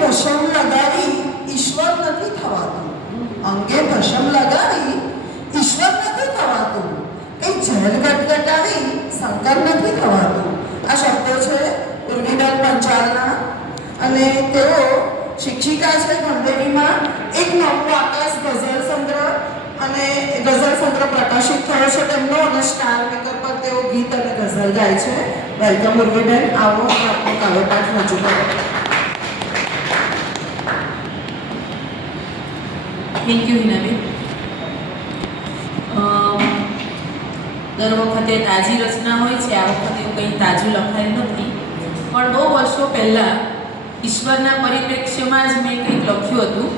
ભસમ લગાવી ઈશ્વર નથી થવાતું. અંગે ભસમ લગાવી ઈશ્વર નથી થવાતું. એ જળ ગટગટાવી શંકર નથી થવાતું. આ શબ્દો છે ઉર્મિલાલ પંચાલના અને તેઓ શિક્ષિકા છે ગણદેવીમાં. એક નવું આકાશ ગઝલ સંગ્રહ અને ગઝલ સંગ્રહ પ્રકાશિત થયો છે તેમનો અને સ્ટાર મેકર પર તેઓ ગીત અને ગઝલ ગાય છે. વેલકમ ઉર્મિબેન, આવો આપનો કાવ્યપાઠ રજૂ કરો. થેન્ક યુ હિનાબેન. દર વખતે તાજી રચના હોય છે, આ વખતે એવું કંઈ તાજું લખાયું નથી, પણ બહુ વર્ષો પહેલાં ઈશ્વરના પરિપ્રેક્ષ્યમાં જ મેં કંઈક લખ્યું હતું.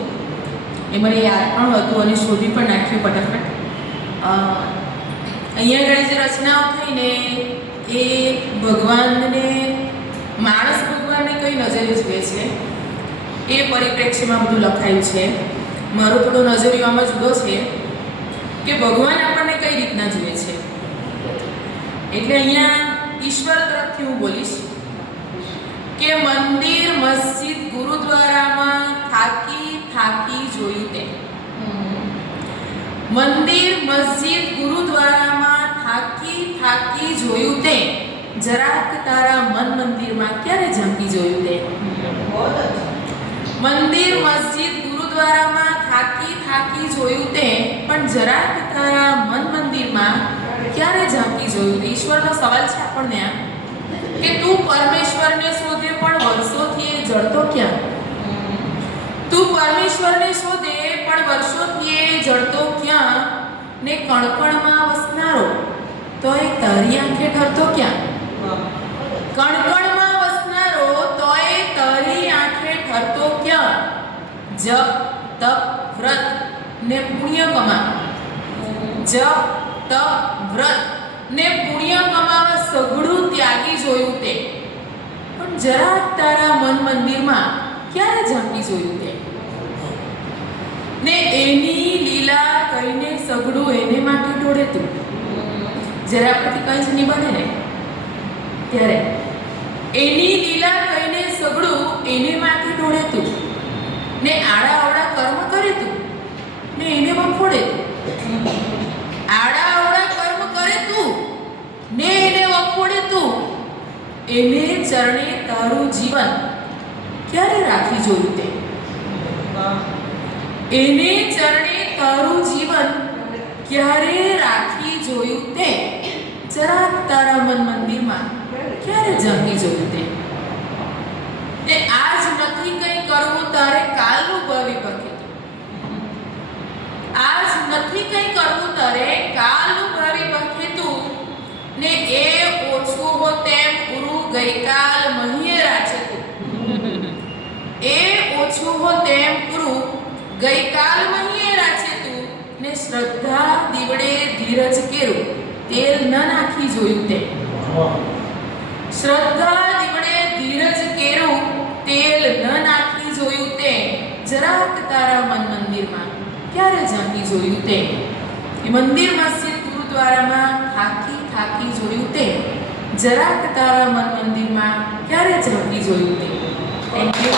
એ મને યાદ પણ હતું અને શોધી પણ નાખ્યું ફટાફટ. અહીંયા આગળ જે રચનાઓ થઈને એ ભગવાનને, માણસ ભગવાનને કઈ નજરે જુએ છે એ પરિપ્રેક્ષ્યમાં બધું લખાયું છે. મારો થોડો નજરિયો આમાં જુદો છે કે ભગવાન આપણને કઈ રીતના જુએ છે. એટલે અહીંયા ઈશ્વર તરફથી હું બોલીશ કે મંદિર, મસ્જિદ, ગુરુદ્વારામાં થાકી થાકી જોયું તે. મંદિર, મસ્જિદ, ગુરુદ્વારામાં થાકી થાકી જોયું તે. જરાક તારા મન મંદિરમાં ક્યારે ઝાંકી જોયું તે. મંદિર, મસ્જિદ, ગુરુદ્વારામાં થાકી થાકી જોયું તે, પણ જરાક તારા મન મંદિરમાં ક્યારે ઝાંકી જોયું તે. ઈશ્વરનો સવાલ છે આપણને આ કે તું પરમેશ્વરને શોધે પણ વર્ષોથી એ જળતો ક્યાં. તું પરમેશ્વરને શોધે પણ વર્ષોથી એ જળતો ક્યાં. ને કણકણમાં વસનારો તો એ તારી આંખે ઠરતો ક્યાં. કણકણમાં વસનારો તો એ તારી આંખે ઠરતો ક્યાં. જપ, તપ, વ્રત ને પુણ્ય કમા. જપ, તપ, વ્રત ને પુણ્ય કમાવા સઘળું ત્યાગી જોયું તે, પણ જરાક તારા મન મંદિરમાં ક્યારે ઝાંકી જોયું તે. ને એની લીલા કહીને સઘળું એને માટે ઢોળે તું. જ્યારે આપણાથી કંઈ જ નહીં બને ને ત્યારે એની લીલા કહીને સઘળું એને માટે ઢોળે તું. ને આડા અવળા કર્મ કરે તું ને એને વખોડે તું. આડા અવળા કર્મ કરે તું ને એને વખોડે તું. એને ચરણે તારું જીવન ક્યારે રાખી જોયું તે. એને ચરણે તારું જીવન ક્યારે રાખી જોયું તે. જરાક તારા મન મંદિરમાં ક્યારે ઝાંકી જોયું તે. ને આજ નથી કંઈ કરવું તારે કાલનું ભવિ બકે. આજ નથી કંઈ કરવું તારે કાલનું ભવિ બકે તું. ને એ ઓછું હો તેમ પૂરું ગઈકાલ મહીએ રાચે તું. એ ઓછું હો તેમ પૂરું ગઈકાલ મહીએ રાચે તું. ને શ્રદ્ધા દીવડે ધીરજ કેરું તેલ ન નાખી જોયું તે. શ્રદ્ધા દીવડે ધીરજ કેરું તેલ ન નાખી જોયું તે. જરાક તારા મન મંદિરમાં ક્યારે ઝાંકી જોયું તે. એ મંદિર, મસ્જિદ, ગુરુદ્વારામાં થાકી થાકી જોયું તે. જરાક તારા મન મંદિરમાં ક્યારે ઝાંકી જોયું તે. Thank you.